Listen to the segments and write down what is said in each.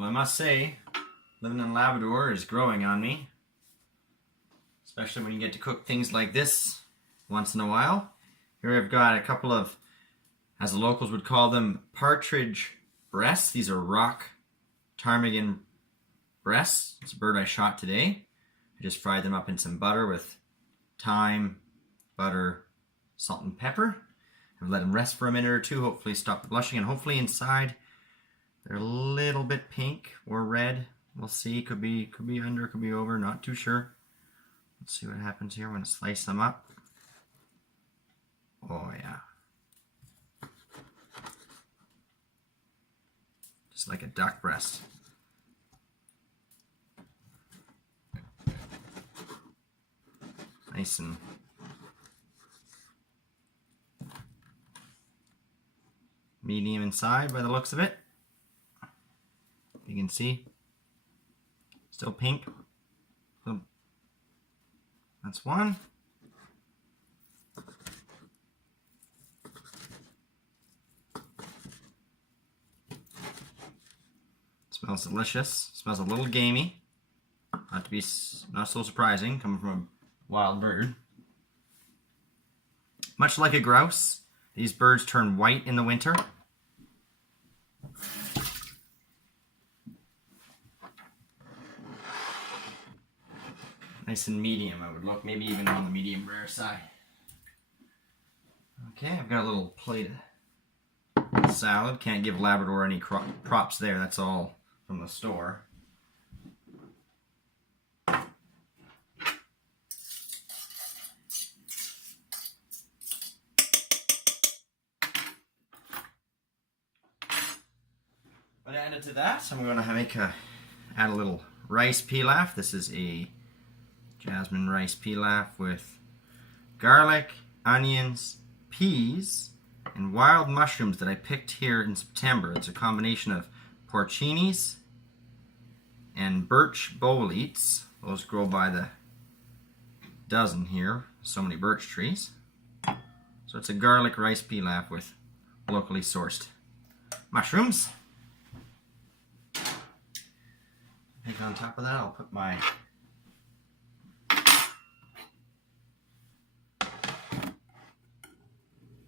Well, I must say, living in Labrador is growing on me. Especially when you get to cook things like this once in a while. Here I've got a couple of, as the locals would call them, partridge breasts. These are Rock Ptarmigan breasts. It's a bird I shot today. I just fried them up in some butter with thyme, butter, salt and pepper. I've let them rest for a minute or two, hopefully stop the blushing, and hopefully inside they're a little bit pink or red. We'll see. Could be under, could be over, not too sure. Let's see what happens here. I'm going to slice them up. Oh yeah. Just like a duck breast. Nice and medium inside by the looks of it. You can see. Still pink. That's one. Smells delicious. Smells a little gamey. Not so surprising coming from a wild bird. Much like a grouse, these birds turn white in the winter. Nice and medium, I would look, maybe even on the medium rare side. Okay, I've got a little plate of salad. Can't give Labrador any props there, that's all from the store. But added to that, I'm going to add a little rice pilaf. This is a jasmine rice pilaf with garlic, onions, peas, and wild mushrooms that I picked here in September. It's a combination of porcinis and birch boletes. Those grow by the dozen here. So many birch trees. So it's a garlic rice pilaf with locally sourced mushrooms. I think on top of that I'll put my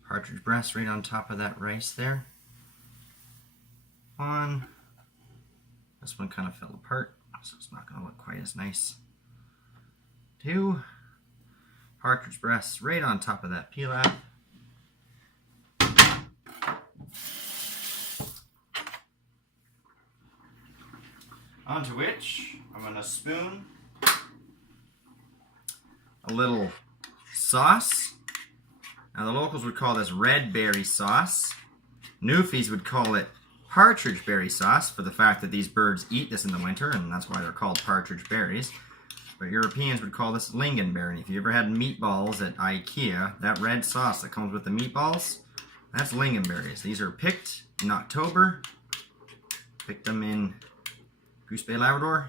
partridge breast right on top of that rice there. One. This one kind of fell apart, so it's not going to look quite as nice. Two. Partridge breasts right on top of that pilaf. Onto which I'm going to spoon a little sauce. Now the locals would call this red berry sauce. Newfies would call it partridge berry sauce for the fact that these birds eat this in the winter, and that's why they're called partridge berries. But Europeans would call this lingonberry. And if you ever had meatballs at IKEA, that red sauce that comes with the meatballs, that's lingonberries. These are picked in October. Picked them in Goose Bay, Labrador.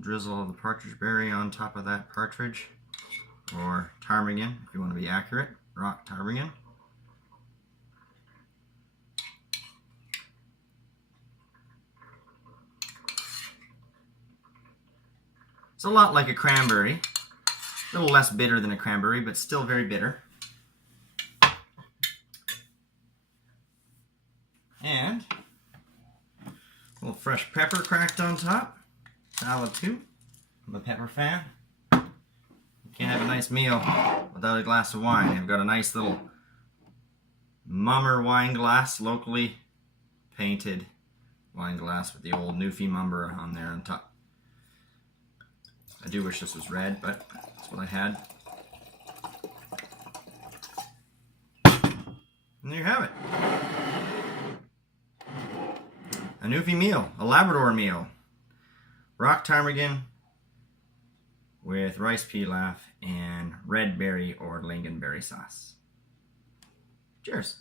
Drizzle the partridge berry on top of that partridge. Or ptarmigan, if you want to be accurate. Rock Ptarmigan. It's a lot like a cranberry. A little less bitter than a cranberry, but still very bitter. And a little fresh pepper cracked on top. Salad too. I'm a pepper fan. Can't have a nice meal without a glass of wine. I've got a nice little Mummer wine glass, locally painted wine glass with the old Newfie Mummer on there on top. I do wish this was red, but that's what I had. And there you have it. A Newfie meal, a Labrador meal. Rock Ptarmigan with rice pilaf and red berry or lingonberry sauce. Cheers.